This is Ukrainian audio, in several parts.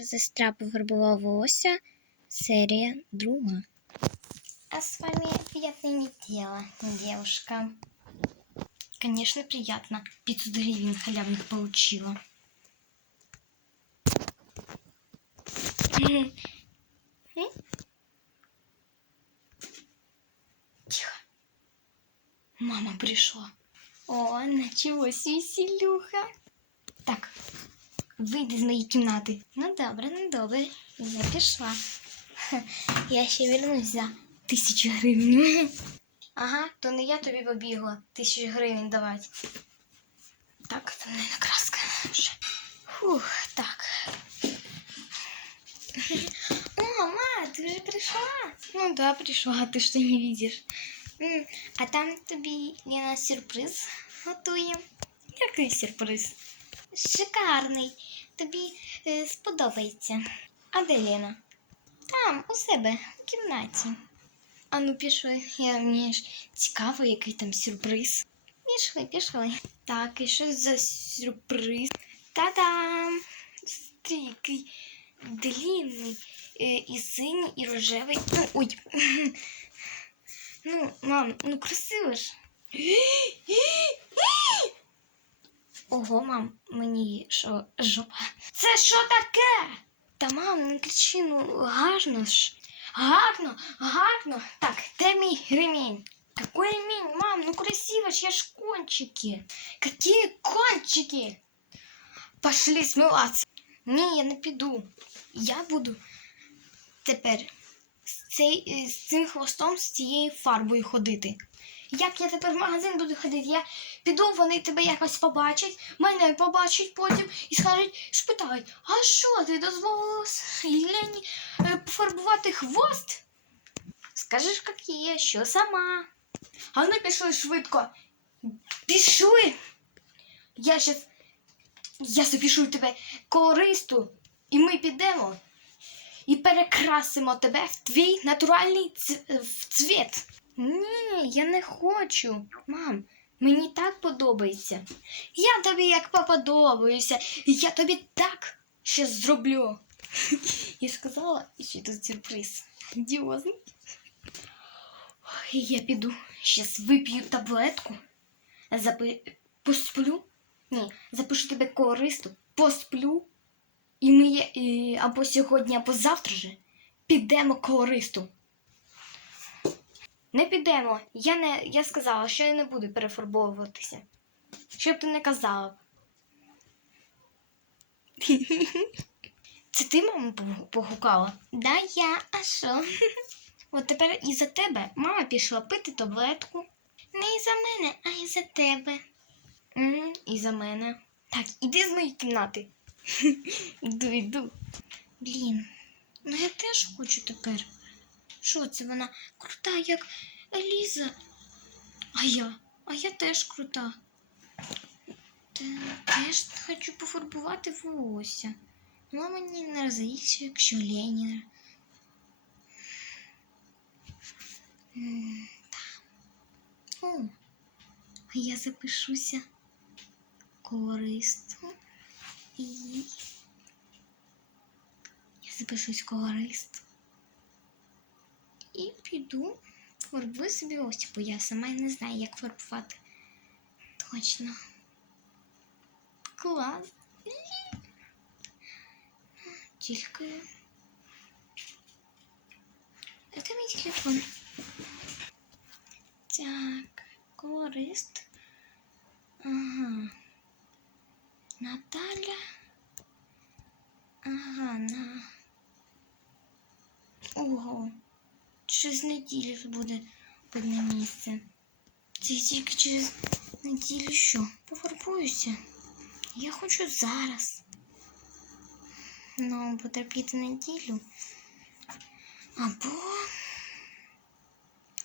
Старша сестра пофарбувала волосся. Серія друга. А с вами приятное не дело, девушка. Конечно, приятно. 500 гривен халявных получила. Тихо. Мама пришла. О, началось веселюха. Так, вийди з моєї кімнати. Ну добре, ну добре. Я пішла. Я ще вернусь за тисячу гривень. Ага, то не я тобі побігла тисячу гривень давати. Так, це не краска вже. Фух, так. О, ма, ти вже прийшла? Ну да, прийшла, ти ж не видиш. А там тобі Ліна сюрприз готує. Який сюрприз? Шикарний. Тобі е, сподобається. А де Ліна? Там, у себе, у кімнаті. А ну пішли, я мені ж цікаво, який там сюрприз. Пішли, пішли. Так, і що за сюрприз? Та-дам! Який длинний, е, і синій, і рожевий. Ну, ой. Ну, мам, ну красиво ж. Ого, мам, мені що, жопа. Це що таке? Та мам, не кричи, ну гарно ж. Гарно, гарно. Так, де мій ремінь? Какой ремень, мам? Ну красиво ж, я ж кончики. Какие кончики? Пошли смиватися. Ні, я не піду. Я буду тепер з, цей, з цим хвостом, з цією фарбою ходити. Як я тепер в магазин буду ходити? Я піду, вони тебе якось побачать, мене побачать потім і скажуть, спитають, а що ти дозволила Єлені пофарбувати хвост? Скажеш, як є, що сама. А ну пішли швидко. Пішли. Я щас. Я запишу тебе колористу, і ми підемо і перекрасимо тебе в твій натуральний ц- цвіт. Ні, я не хочу. Мам, мені так подобається. Я тобі як поподобаюся, я тобі так ще зроблю. Я сказала, що тут сюрприз. Грандіозний. Ой, Я піду, щас вип'ю таблетку, запи... посплю. Ні, запишу тебе користу, посплю. І ми є- або сьогодні, або завтра же підемо колористу. Не підемо. Я не я сказала, що я не буду перефарбовуватися. Щоб ти не казала. Це ти маму погукала? Да, я, а що? От тепер і за тебе мама пішла пити таблетку. Не із за мене, а із за тебе. М, І за мене. Так, іди з моєї кімнати. Іду, іду. Блін, ну я теж хочу тепер. Що це вона крута, як Еліза. А я? А я теж крута. Та, теж хочу пофарбувати волосся. Ну, мені не розуміється, якщо Леніна. О, а я запишуся колористом. І я запишусь колорист. І піду фарбую собі ось, бо я сама не знаю, як фарбувати. Точно. Клас. Тільки. Це мій телефон. Так, колорист. Ага. Наталя. Ага, на. Ого. Через неділю ж буде одне місце. Це тільки через неділю що? Пофарбуюся. Я хочу зараз. Ну, потерпіти неділю. Або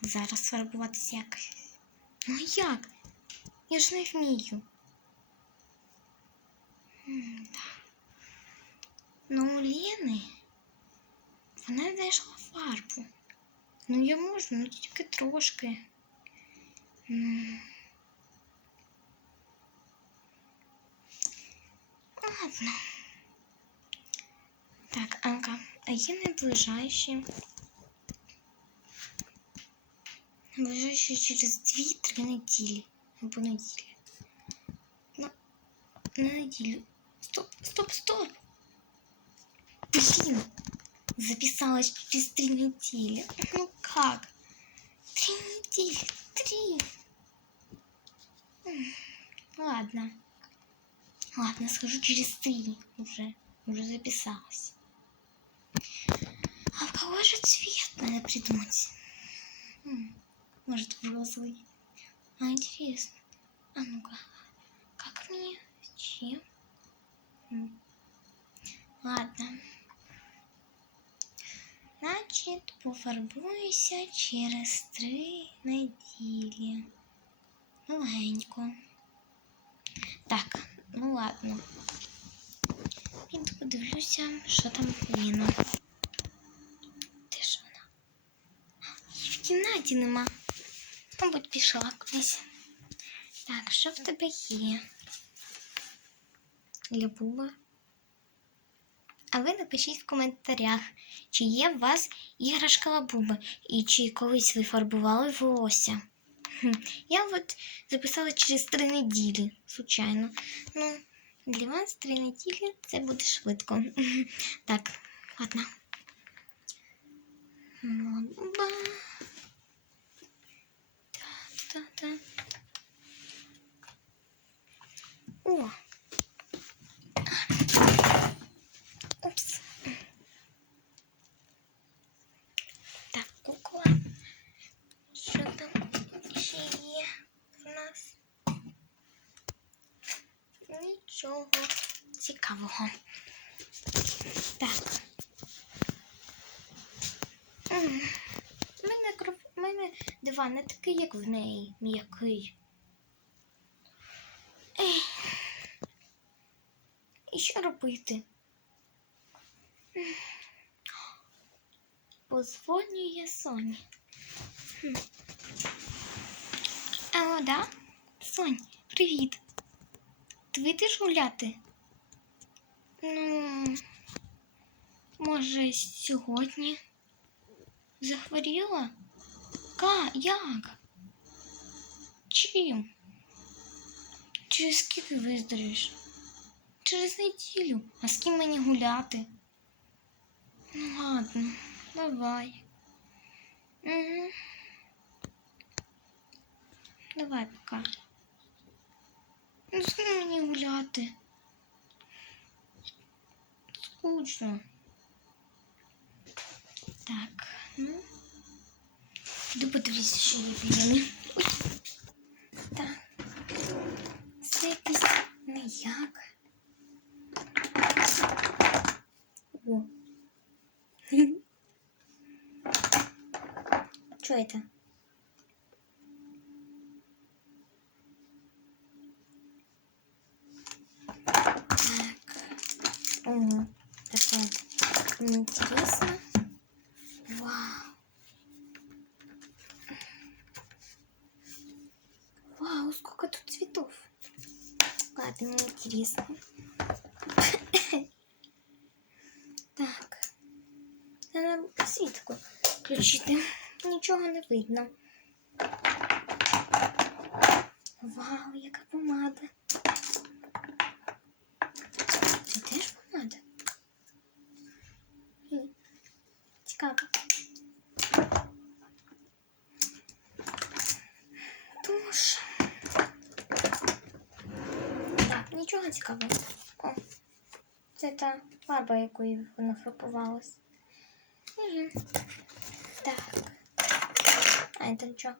зараз фарбуватися як. Ну як? Я ж не вмію. М, Так. Ну, у Лени вона знайшла фарбу. Ну, я можу, ну тільки трошки. М. Ладно. Так, Анка, а є найближайші? Найближайші через 2-3 неділі. Або неділі. На, на неділю. Стоп, стоп, стоп! Блин! Записалась через три недели. Ну как? Три недели. Три. Ладно. Ладно, схожу через три уже. Уже записалась. А в какой же цвет надо придумать? Может, в розовый? А, интересно. А ну-ка. Как мне? Чем? Ладно. Значить, пофарбуюся через три неділі. Легенько. Так, ну ладно. Піду подивлюся, що там Ліна. Де ж вона? Її в кімнаті нема. Мабуть, пішла кудись. Так, що в тебе є? Для Буба. А ви напишіть в коментарях, чи є у вас іграшка лабуба і чи колись ви фарбували волосся. Я от записала через три неділі, случайно. Ну, для вас три неділі це буде швидко. Так, ладно. Лабуба. Та-та-та. О! Упс. Так, кукла. Що там ще є в нас? Нічого цікавого. Так. У мене, кров... у мене диван не такий, як в неї, м'який. І що робити? Позвоню я Соні. Алло, да? Сонь, привіт. Ти вийдеш гуляти? Ну, може, сьогодні? Захворіла? Ка, як? Чим? Через скільки виздоровієш? Через неділю. А з ким мені гуляти? Ну ладно, давай. Угу. Давай пока. Ну з ким мені гуляти? Скучно. Так, ну. Піду подивлюся, що є біля Ой. Так. Це якийсь неяк. О. Что это? Ого. Такое интересно. Вау. Вау, сколько тут цветов. Ладно, мне интересно. Так. Треба світло включити. Нічого не видно. Вау, яка помада. Це Хм, Цікаво. Туш. Так, нічого цікавого. О, це та фарба, якою вона фарбувалась. Угу. Так. А, это ничего.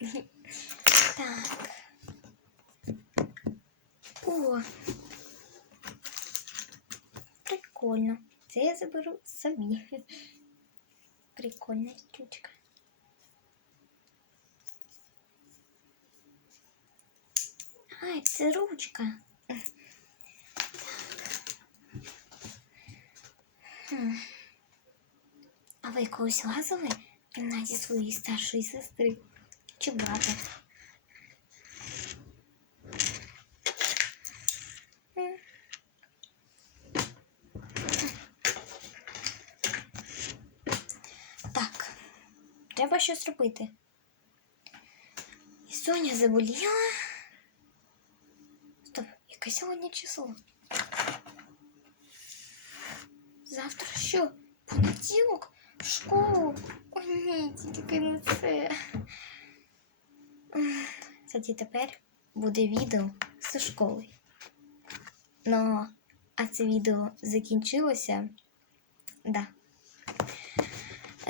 Так. О. Прикольно. Це я заберу собі. Прикольна штучка. Ай, це ручка. А ви колись лазили в кімнаті своєї старшої сестри чи брата? М. треба щось робити. І Соня заболіла. Стоп, яке сьогодні число? Завтра що? Понеділок? В школу? О, ні, тільки не це. Кстати, тепер буде відео зі школи. Ну, а це відео закінчилося. Да.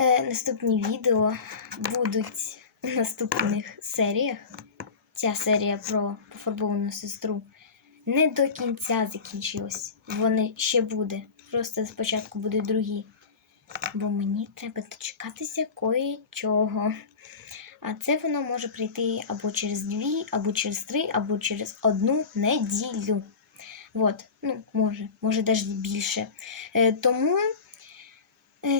Е, наступні відео будуть у наступних серіях. Ця серія про пофарбовану сестру не до кінця закінчилась. Вони ще буде. Просто спочатку будуть другі. Бо мені треба дочекатися кое-чого. А це воно може прийти або через дві, або через три, або через одну неділю. От, ну, може, може навіть більше. Е, тому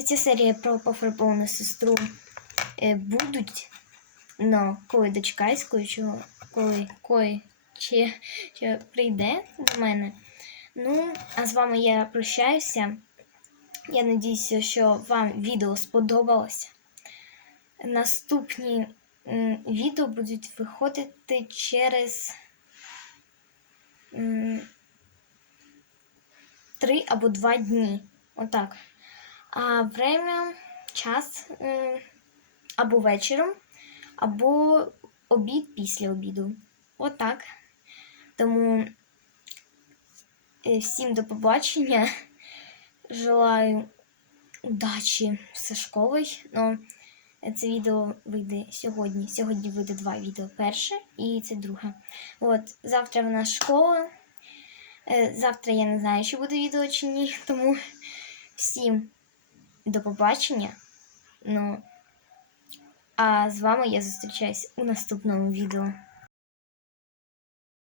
ця серія про пофарбовану сестру е, будуть, ну, коли дочекаюсь, коли, коли, коли чи, чи прийде до мене. Ну, а з вами я прощаюся. Я надіюся, що вам відео сподобалося. Наступні відео будуть виходити через м, три або два дні. Отак. А время, час або вечором, або обід після обіду. Отак. Тому е, всім до побачення. Желаю удачі з школою. Ну, це відео вийде сьогодні. Сьогодні вийде два відео. Перше і це друге. От, завтра в нас школа. Е, Завтра я не знаю, чи буде відео чи ні. Тому всім до побачення. Ну, а з вами я зустрічаюсь у наступному відео.